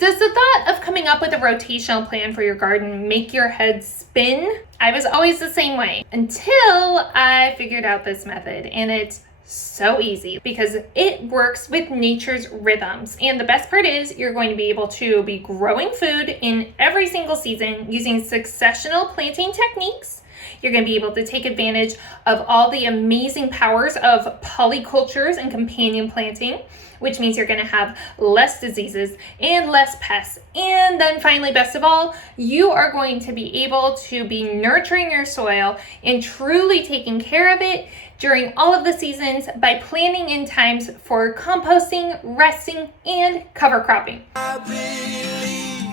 Does the thought of coming up with a rotational plan for your garden make your head spin? I was always the same way until I figured out this method, and it's so easy because it works with nature's rhythms. And the best part is you're going to be able to be growing food in every single season using successional planting techniques. You're going to be able to take advantage of all the amazing powers of polycultures and companion planting, which means you're going to have less diseases and less pests. And then finally, best of all, you are going to be able to be nurturing your soil and truly taking care of it during all of the seasons by planning in times for composting, resting, and cover cropping. I believe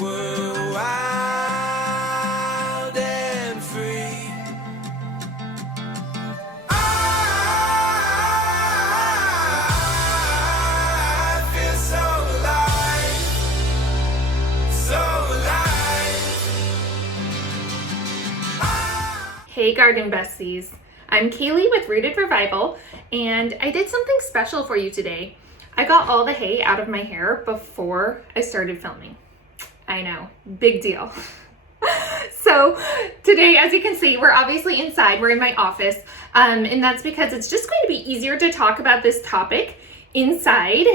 we're wild and free. I feel so alive, so alive. Hey garden besties, I'm Kaylee with Rooted Revival, and I did something special for you today. I got all the hay out of my hair before I started filming. I know, big deal. So today, as you can see, we're obviously inside, we're in my office, and that's because it's just going to be easier to talk about this topic inside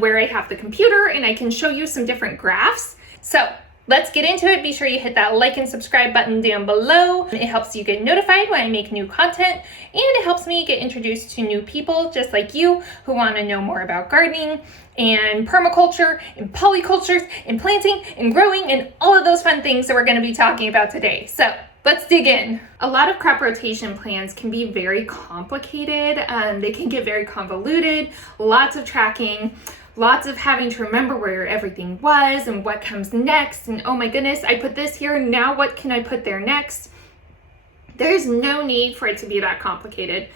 where I have the computer and I can show you some different graphs. So let's get into it. Be sure you hit that like and subscribe button down below. It helps you get notified when I make new content, and it helps me get introduced to new people just like you who want to know more about gardening and permaculture and polycultures and planting and growing and all of those fun things that we're going to be talking about today. So let's dig in. A lot of crop rotation plans can be very complicated. They can get very convoluted, lots of tracking, lots of having to remember where everything was and what comes next. And oh my goodness, I put this here, now what can I put there next? There's no need for it to be that complicated.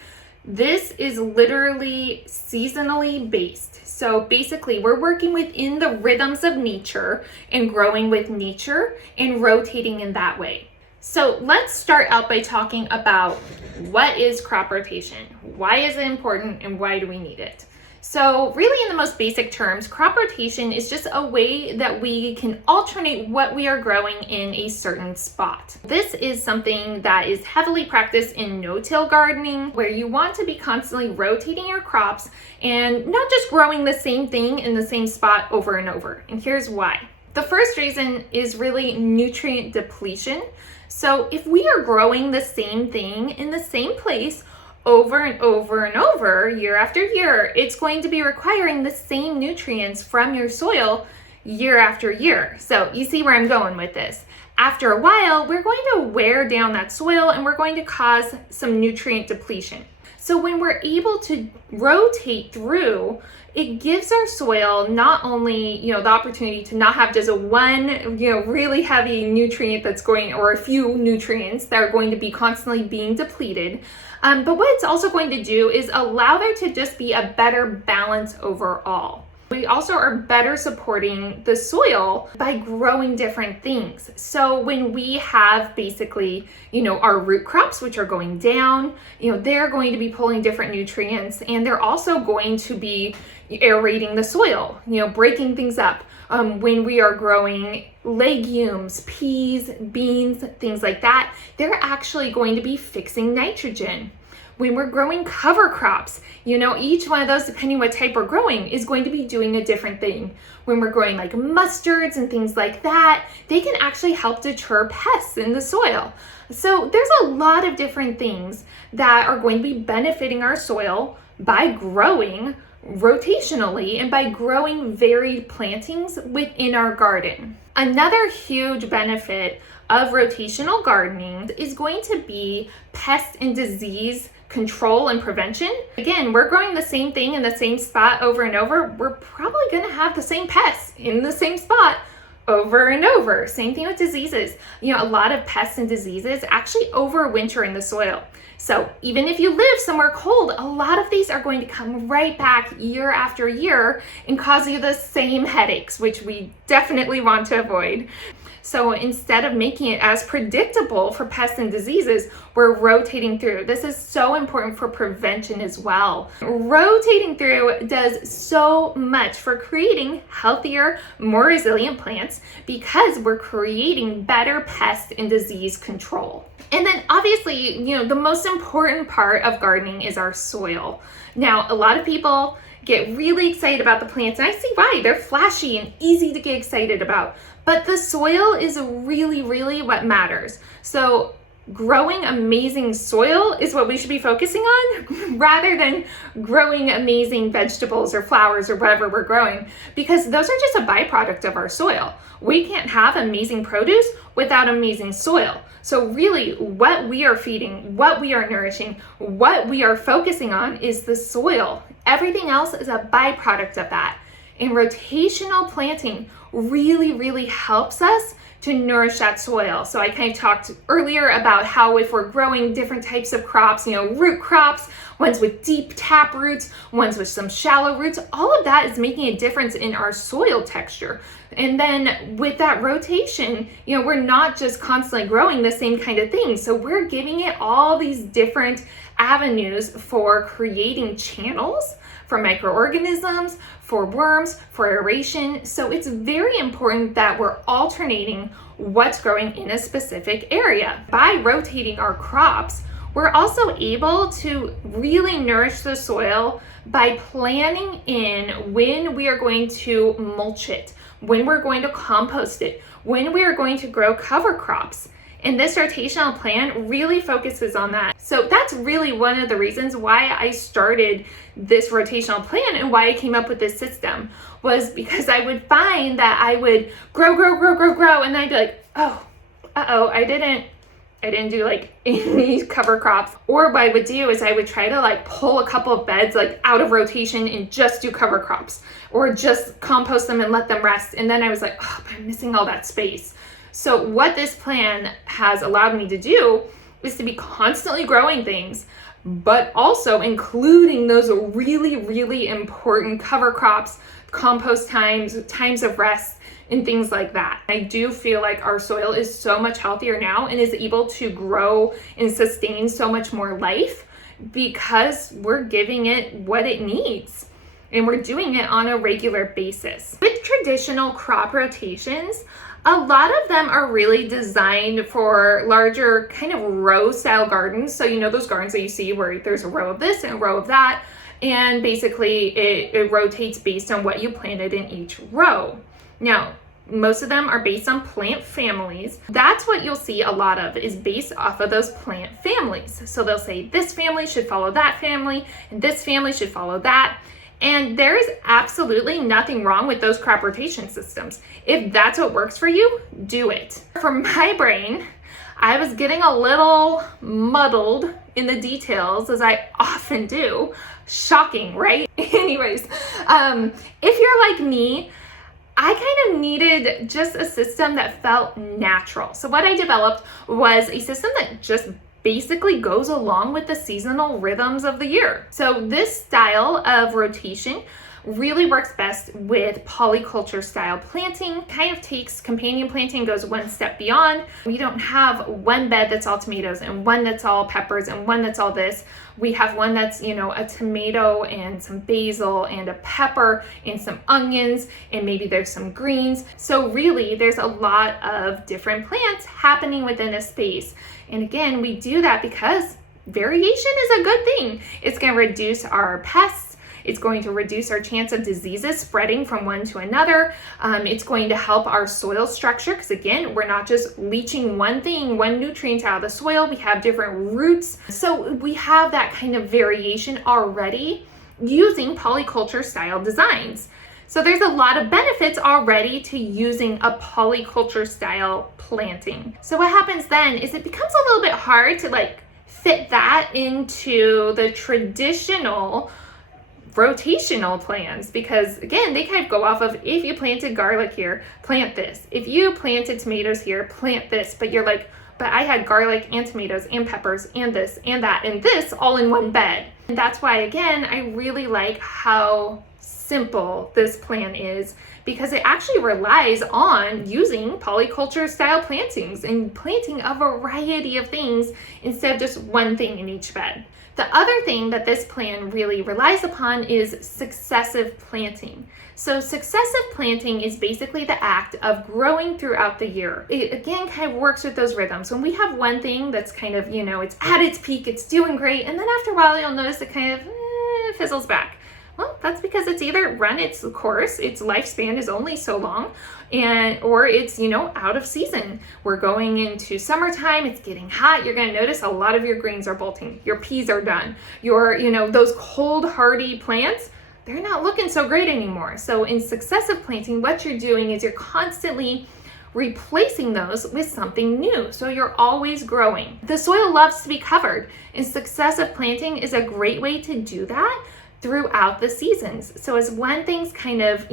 This is literally seasonally based. So basically, we're working within the rhythms of nature and growing with nature and rotating in that way. So let's start out by talking about what is crop rotation? Why is it important and why do we need it? So really, in the most basic terms, crop rotation is just a way that we can alternate what we are growing in a certain spot. This is something that is heavily practiced in no-till gardening, where you want to be constantly rotating your crops and not just growing the same thing in the same spot over and over. And here's why. The first reason is really nutrient depletion. So if we are growing the same thing in the same place over and over and over, year after year, it's going to be requiring the same nutrients from your soil year after year. So you see where I'm going with this. After a while, we're going to wear down that soil and we're going to cause some nutrient depletion. So when we're able to rotate through, it gives our soil not only, the opportunity to not have just a one, really heavy nutrient that's going, or a few nutrients that are going to be constantly being depleted, but what it's also going to do is allow there to just be a better balance overall. We also are better supporting the soil by growing different things. So when we have basically, our root crops, which are going down, they're going to be pulling different nutrients, and they're also going to be aerating the soil, breaking things up. When we are growing legumes, peas, beans, things like that, they're actually going to be fixing nitrogen. When we're growing cover crops, each one of those, depending what type we're growing, is going to be doing a different thing. When we're growing like mustards and things like that, they can actually help deter pests in the soil. So there's a lot of different things that are going to be benefiting our soil by growing rotationally and by growing varied plantings within our garden. Another huge benefit of rotational gardening is going to be pest and disease control and prevention. Again, we're growing the same thing in the same spot over and over. We're probably going to have the same pests in the same spot over and over. Same thing with diseases. A lot of pests and diseases actually overwinter in the soil. So even if you live somewhere cold, a lot of these are going to come right back year after year and cause you the same headaches, which we definitely want to avoid. So instead of making it as predictable for pests and diseases, we're rotating through. This is so important for prevention as well. Rotating through does so much for creating healthier, more resilient plants because we're creating better pest and disease control. And then obviously, the most important part of gardening is our soil. Now, a lot of people get really excited about the plants, and I see why. They're flashy and easy to get excited about. But the soil is really, really what matters. So growing amazing soil is what we should be focusing on rather than growing amazing vegetables or flowers or whatever we're growing, because those are just a byproduct of our soil. We can't have amazing produce without amazing soil. So really what we are feeding, what we are nourishing, what we are focusing on is the soil. Everything else is a byproduct of that. And rotational planting really, really helps us to nourish that soil. So I kind of talked earlier about how if we're growing different types of crops, root crops, ones with deep tap roots, ones with some shallow roots, all of that is making a difference in our soil texture. And then with that rotation, we're not just constantly growing the same kind of thing. So we're giving it all these different avenues for creating channels for microorganisms, for worms, for aeration. So it's very important that we're alternating what's growing in a specific area. By rotating our crops, we're also able to really nourish the soil by planning in when we are going to mulch it, when we're going to compost it, when we are going to grow cover crops. And this rotational plan really focuses on that. So that's really one of the reasons why I started this rotational plan and why I came up with this system, was because I would find that I would grow, and I'd be like, I didn't do like any cover crops. Or what I would do is I would try to pull a couple of beds out of rotation and just do cover crops, or just compost them and let them rest. And then I was like, I'm missing all that space. So what this plan has allowed me to do is to be constantly growing things, but also including those really, really important cover crops, compost times of rest, and things like that. I do feel like our soil is so much healthier now and is able to grow and sustain so much more life because we're giving it what it needs. And we're doing it on a regular basis. With traditional crop rotations, a lot of them are really designed for larger kind of row style gardens. So those gardens that you see where there's a row of this and a row of that, and basically it rotates based on what you planted in each row. Now, most of them are based on plant families. That's what you'll see a lot of, is based off of those plant families. So they'll say this family should follow that family, and this family should follow that. And there is absolutely nothing wrong with those crop rotation systems. If that's what works for you, do it. For my brain, I was getting a little muddled in the details, as I often do. Shocking, right? Anyways, if you're like me, I kind of needed just a system that felt natural. So what I developed was a system that just basically goes along with the seasonal rhythms of the year. So this style of rotation really works best with polyculture style planting. Kind of takes companion planting, goes one step beyond. We don't have one bed that's all tomatoes and one that's all peppers and one that's all this. We have one that's, a tomato and some basil and a pepper and some onions, and maybe there's some greens. So really there's a lot of different plants happening within a space. And again, we do that because variation is a good thing. It's going to reduce our pests. It's going to reduce our chance of diseases spreading from one to another. It's going to help our soil structure because, again, we're not just leaching one nutrient out of the soil. We have different roots. So we have that kind of variation already using polyculture style designs. So there's a lot of benefits already to using a polyculture style planting. So what happens then is it becomes a little bit hard to fit that into the traditional rotational plans, because again, they kind of go off of, if you planted garlic here, plant this. If you planted tomatoes here, plant this. But you're like, but I had garlic and tomatoes and peppers and this and that and this all in one bed. And that's why, again, I really like how simple this plan is, because it actually relies on using polyculture style plantings and planting a variety of things instead of just one thing in each bed. The other thing that this plan really relies upon is successive planting. So successive planting is basically the act of growing throughout the year. It again kind of works with those rhythms. When we have one thing that's kind of, it's at its peak, it's doing great, and then after a while you'll notice it kind of fizzles back. Well, that's because it's either run its course, its lifespan is only so long, or it's, out of season. We're going into summertime, it's getting hot, you're gonna notice a lot of your greens are bolting, your peas are done, those cold hardy plants, they're not looking so great anymore. So in successive planting, what you're doing is you're constantly replacing those with something new. So you're always growing. The soil loves to be covered, and successive planting is a great way to do that throughout the seasons. So as one thing's kind of,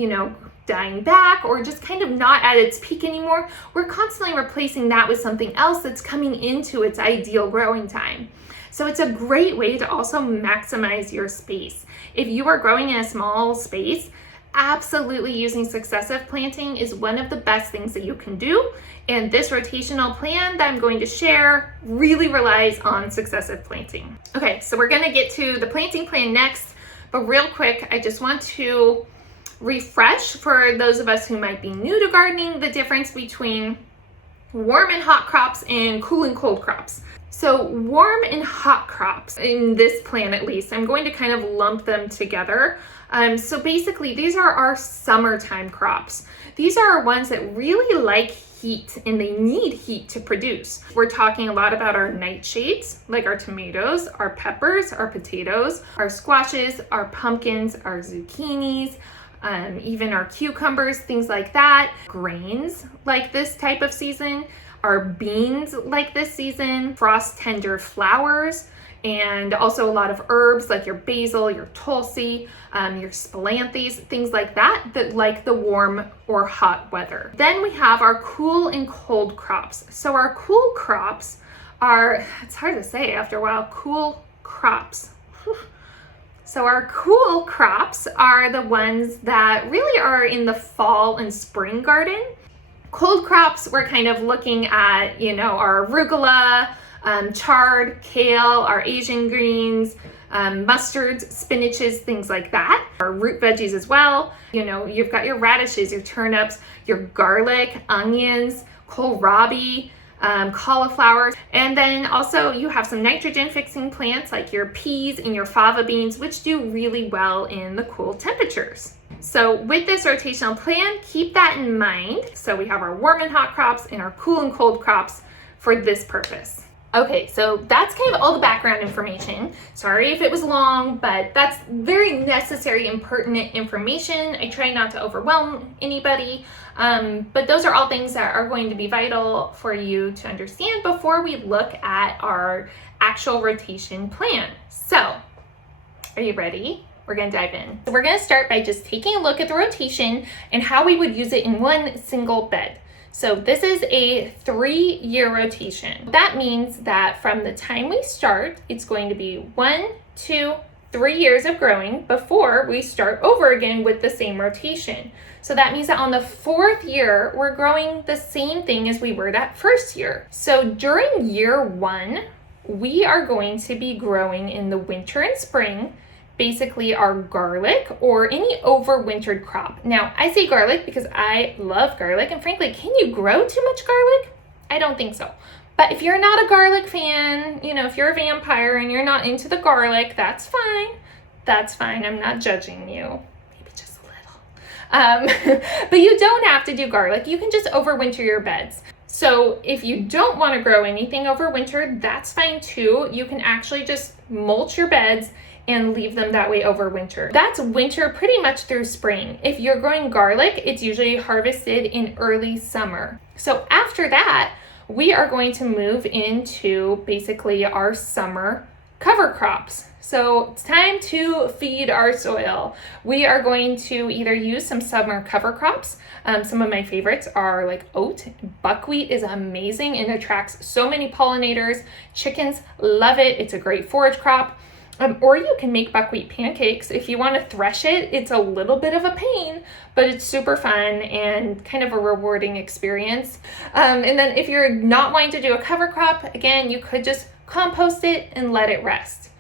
dying back or just kind of not at its peak anymore, we're constantly replacing that with something else that's coming into its ideal growing time. So it's a great way to also maximize your space. If you are growing in a small space, absolutely using successive planting is one of the best things that you can do. And this rotational plan that I'm going to share really relies on successive planting. Okay, so we're gonna get to the planting plan next, but real quick, I just want to refresh for those of us who might be new to gardening, the difference between warm and hot crops and cool and cold crops. So warm and hot crops, in this plan at least, I'm going to kind of lump them together. So basically these are our summertime crops. These are our ones that really like heat and they need heat to produce. We're talking a lot about our nightshades, like our tomatoes, our peppers, our potatoes, our squashes, our pumpkins, our zucchinis, even our cucumbers, things like that. Grains like this type of season, our beans like this season, frost tender flowers, and also a lot of herbs like your basil, your tulsi, your spilanthes, things like that like the warm or hot weather. Then we have our cool and cold crops. So our cool crops are, it's hard to say after a while, cool crops. So our cool crops are the ones that really are in the fall and spring garden. Cold crops, we're kind of looking at, our arugula, chard, kale, our Asian greens, mustards, spinaches, things like that. Our root veggies as well. You've got your radishes, your turnips, your garlic, onions, kohlrabi, cauliflower, and then also you have some nitrogen fixing plants like your peas and your fava beans, which do really well in the cool temperatures. So with this rotational plan, keep that in mind. So we have our warm and hot crops and our cool and cold crops for this purpose. Okay, so that's kind of all the background information. Sorry if it was long, but that's very necessary and pertinent information. I try not to overwhelm anybody, but those are all things that are going to be vital for you to understand before we look at our actual rotation plan. So, are you ready? We're gonna dive in. So we're gonna start by just taking a look at the rotation and how we would use it in one single bed. So this is a 3-year rotation. That means that from the time we start, it's going to be 1, 2, 3 years of growing before we start over again with the same rotation. So that means that on the 4th year, we're growing the same thing as we were that first year. So during year 1, we are going to be growing in the winter and spring, basically our garlic or any overwintered crop. Now, I say garlic because I love garlic, and frankly, can you grow too much garlic? I don't think so. But if you're not a garlic fan, if you're a vampire and you're not into the garlic, that's fine. That's fine. I'm not judging you. Maybe just a little. But you don't have to do garlic. You can just overwinter your beds. So if you don't want to grow anything over winter, that's fine too. You can actually just mulch your beds and leave them that way over winter. That's winter pretty much through spring. If you're growing garlic, it's usually harvested in early summer. So after that, we are going to move into basically our summer cover crops. So it's time to feed our soil. We are going to either use some summer cover crops. Some of my favorites are like oat. Buckwheat is amazing and attracts so many pollinators. Chickens love it. It's a great forage crop. Or you can make buckwheat pancakes. If you want to thresh it, it's a little bit of a pain, but it's super fun and kind of a rewarding experience. And then if you're not wanting to do a cover crop, again, you could just compost it and let it rest.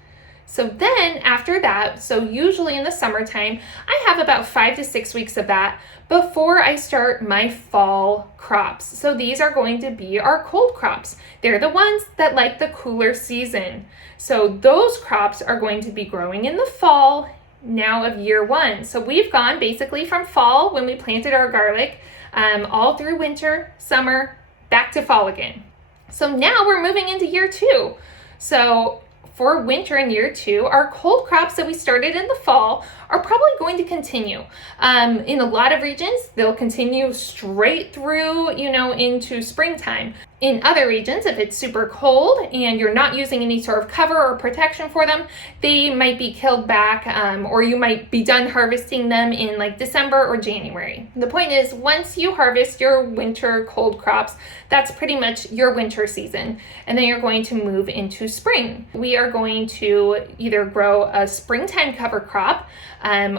So then after that, so usually in the summertime, I have about 5 to 6 weeks of that before I start my fall crops. So these are going to be our cold crops. They're the ones that like the cooler season. So those crops are going to be growing in the fall now of year one. So we've gone basically from fall when we planted our garlic all through winter, summer, back to fall again. So now we're moving into year two. So for winter in year two, our cold crops that we started in the fall are probably going to continue. In a lot of regions, they'll continue straight through, into springtime. In other regions, if it's super cold and you're not using any sort of cover or protection for them, they might be killed back, or you might be done harvesting them in like December or January. The point is, once you harvest your winter cold crops, that's pretty much your winter season. And then you're going to move into spring. We are going to either grow a springtime cover crop,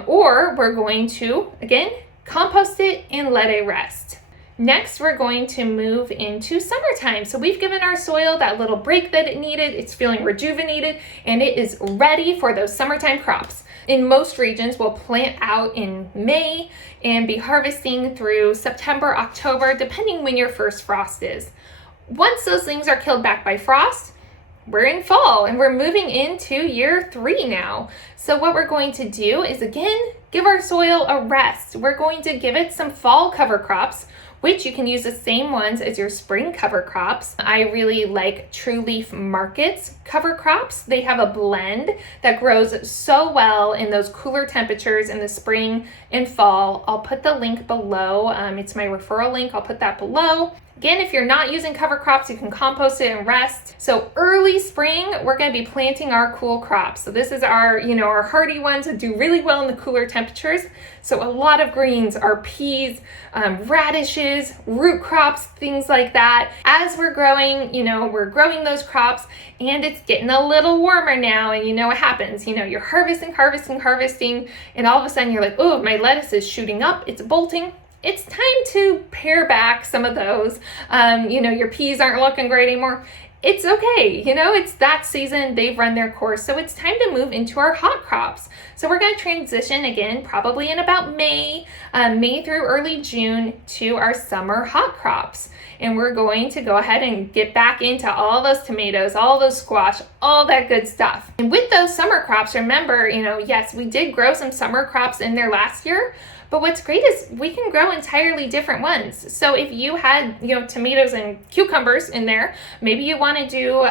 or we're going to, again, compost it and let it rest. Next, we're going to move into summertime. So we've given our soil that little break that it needed. It's feeling rejuvenated and it is ready for those summertime crops. In most regions, we'll plant out in May and be harvesting through September, October, depending when your first frost is. Once those things are killed back by frost, we're in fall and we're moving into year three now. So what we're going to do is, again, give our soil a rest. We're going to give it some fall cover crops, which you can use the same ones as your spring cover crops. I really like True Leaf Market's cover crops. They have a blend that grows so well in those cooler temperatures in the spring and fall. I'll put the link below. It's my referral link. I'll put that below. Again, if you're not using cover crops, you can compost it and rest. So early spring, we're going to be planting our cool crops. So this is our, our hardy ones that do really well in the cooler temperatures. So a lot of greens, our peas, radishes, root crops, things like that. As we're growing, we're growing those crops and it's getting a little warmer now, and what happens? You're harvesting, and all of a sudden you're like, oh, my lettuce is shooting up, it's bolting. It's time to pare back some of those. Your peas aren't looking great anymore. It's okay. It's that season. They've run their course. So it's time to move into our hot crops. So we're going to transition again, probably in about May through early June, to our summer hot crops. And we're going to go ahead and get back into all those tomatoes, all those squash, all that good stuff. And with those summer crops, remember, yes, we did grow some summer crops in there last year, but what's great is we can grow entirely different ones. So if you had, tomatoes and cucumbers in there, maybe you want to do,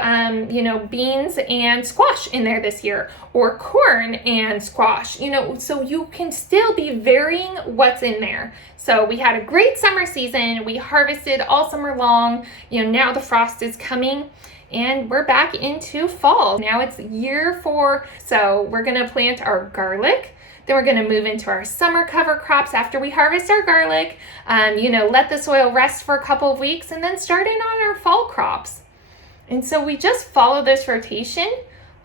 beans and squash in there this year, or corn and squash, so you can still be varying what's in there. So we had a great summer season. We harvested all summer long. Now the frost is coming and we're back into fall. Now it's year 4. So we're going to plant our garlic. Then we're going to move into our summer cover crops after we harvest our garlic, let the soil rest for a couple of weeks, and then start in on our fall crops. And so we just follow this rotation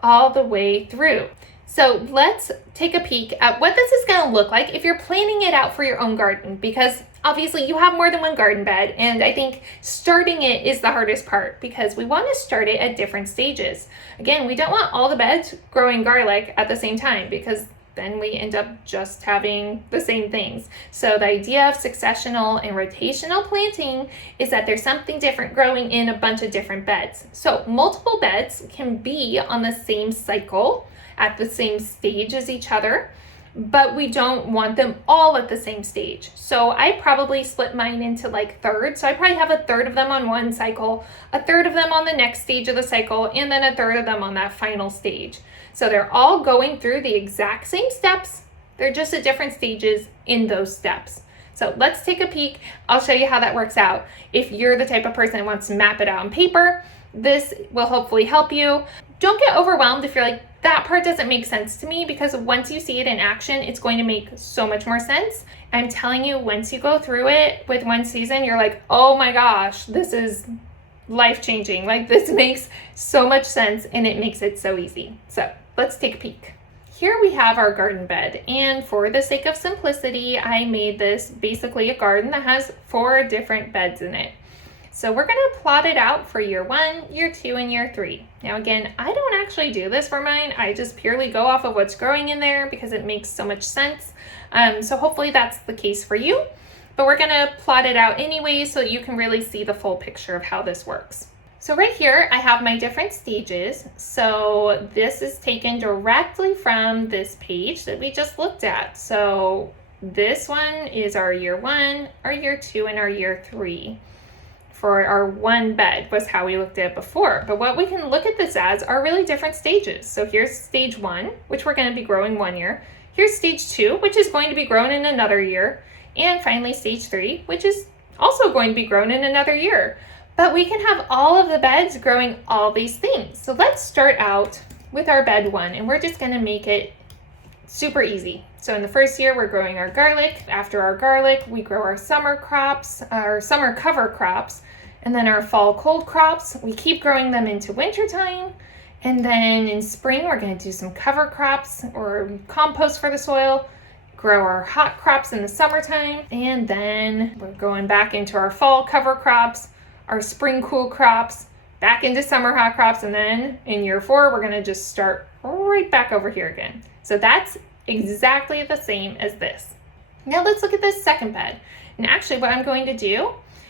all the way through. So let's take a peek at what this is going to look like if you're planning it out for your own garden, because obviously you have more than one garden bed, and I think starting it is the hardest part because we want to start it at different stages. Again, we don't want all the beds growing garlic at the same time because then we end up just having the same things. So the idea of successional and rotational planting is that there's something different growing in a bunch of different beds. So multiple beds can be on the same cycle at the same stage as each other, but we don't want them all at the same stage. So I probably split mine into like thirds. So I probably have a third of them on one cycle, a third of them on the next stage of the cycle, and then a third of them on that final stage. So they're all going through the exact same steps. They're just at different stages in those steps. So let's take a peek. I'll show you how that works out. If you're the type of person who wants to map it out on paper, this will hopefully help you. Don't get overwhelmed if you're like, that part doesn't make sense to me, because once you see it in action, it's going to make so much more sense. I'm telling you, once you go through it with one season, you're like, oh my gosh, this is life-changing. Like, this makes so much sense and it makes it so easy. So let's take a peek. Here we have our garden bed, and for the sake of simplicity, I made this basically a garden that has 4 different beds in it. So we're going to plot it out for year 1, year 2, and year 3. Now again, I don't actually do this for mine. I just purely go off of what's growing in there because it makes so much sense. So hopefully that's the case for you. But we're going to plot it out anyway so you can really see the full picture of how this works. So right here, I have my different stages. So this is taken directly from this page that we just looked at. So this one is our year 1, our year 2, and our year 3. For our 1 bed was how we looked at it before. But what we can look at this as are really different stages. So here's stage 1, which we're going to be growing 1 year. Here's stage 2, which is going to be grown in another year. And finally stage 3, which is also going to be grown in another year. But we can have all of the beds growing all these things. So let's start out with our bed 1, and we're just going to make it super easy. So in the first year, we're growing our garlic. After our garlic, we grow our summer crops, our summer cover crops, and then our fall cold crops. We keep growing them into wintertime. And then in spring, we're going to do some cover crops or compost for the soil, grow our hot crops in the summertime. And then we're going back into our fall cover crops, our spring cool crops, back into summer hot crops. And then in year 4, we're going to just start right back over here again. So that's exactly the same as this. Now let's look at this second bed. And actually what I'm going to do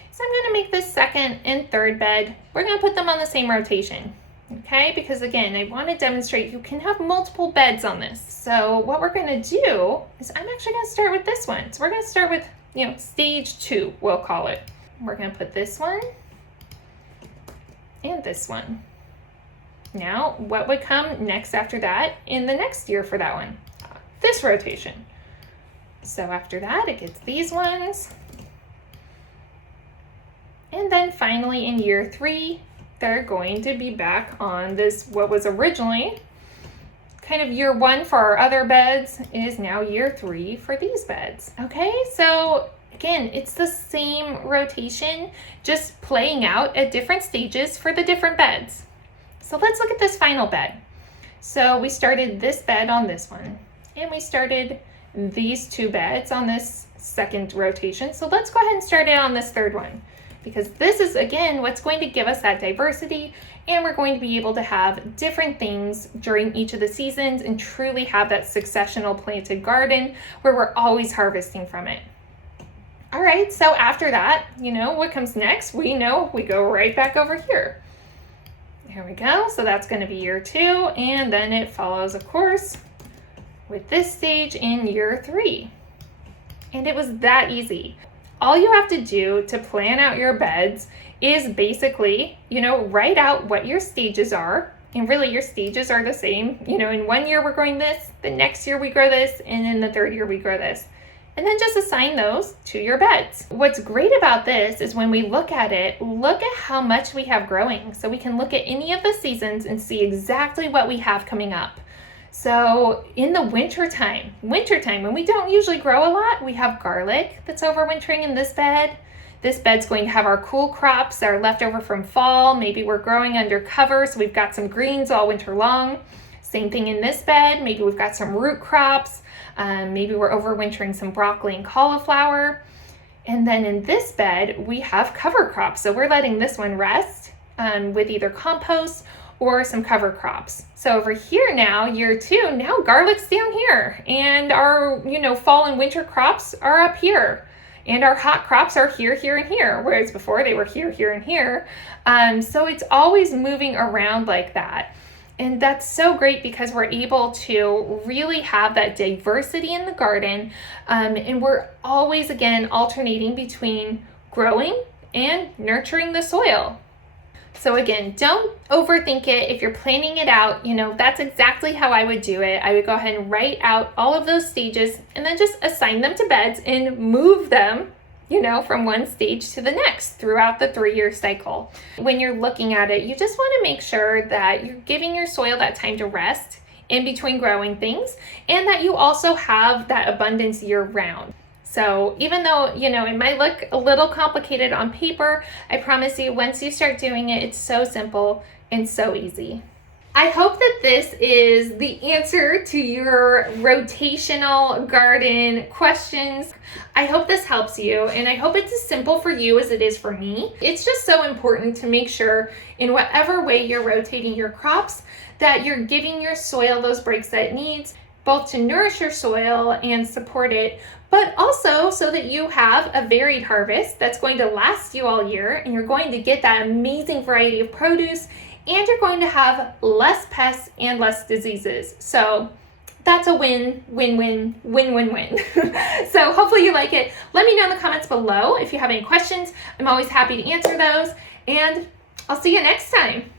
is I'm going to make this second and third bed, we're going to put them on the same rotation. Okay, because again, I want to demonstrate you can have multiple beds on this. So what we're going to do is I'm actually going to start with this one. So we're going to start with, stage 2, we'll call it. We're going to put this one and this one. Now, what would come next after that in the next year for that one? This rotation. So after that, it gets these ones. And then finally in year 3, they're going to be back on this, what was originally kind of year 1 for our other beds is now year 3 for these beds. Okay, so again, it's the same rotation, just playing out at different stages for the different beds. So let's look at this final bed. So we started this bed on this one, and we started these 2 beds on this second rotation. So let's go ahead and start it on this third one, because this is, again, what's going to give us that diversity, and we're going to be able to have different things during each of the seasons and truly have that successional planted garden where we're always harvesting from it. All right, so after that, what comes next? We know we go right back over here. Here we go. So that's going to be year 2, and then it follows, of course, with this stage in year 3. And it was that easy. All you have to do to plan out your beds is basically, write out what your stages are. And really your stages are the same. In 1 year we're growing this, the next year we grow this, and in the third year we grow this. And then just assign those to your beds. What's great about this is when we look at it, look at how much we have growing. So we can look at any of the seasons and see exactly what we have coming up. So in the wintertime, when we don't usually grow a lot, we have garlic that's overwintering in this bed. This bed's going to have our cool crops that are left over from fall. Maybe we're growing under cover, so we've got some greens all winter long. Same thing in this bed. Maybe we've got some root crops. Maybe we're overwintering some broccoli and cauliflower. And then in this bed, we have cover crops. So we're letting this one rest with either compost or some cover crops. So over here now, year 2, now garlic's down here. And our, fall and winter crops are up here. And our hot crops are here, here, and here. Whereas before they were here, here, and here. So it's always moving around like that. And that's so great because we're able to really have that diversity in the garden. And we're always, again, alternating between growing and nurturing the soil. So again, don't overthink it. If you're planning it out, that's exactly how I would do it. I would go ahead and write out all of those stages and then just assign them to beds and move them from one stage to the next throughout the 3-year cycle. When you're looking at it, you just want to make sure that you're giving your soil that time to rest in between growing things, and that you also have that abundance year round. So even though, it might look a little complicated on paper, I promise you, once you start doing it, it's so simple and so easy. I hope that this is the answer to your rotational garden questions. I hope this helps you, and I hope it's as simple for you as it is for me. It's just so important to make sure in whatever way you're rotating your crops that you're giving your soil those breaks that it needs, both to nourish your soil and support it, but also so that you have a varied harvest that's going to last you all year, and you're going to get that amazing variety of produce, and you're going to have less pests and less diseases. So that's a win, win, win, win, win, win. So hopefully you like it. Let me know in the comments below if you have any questions. I'm always happy to answer those, and I'll see you next time.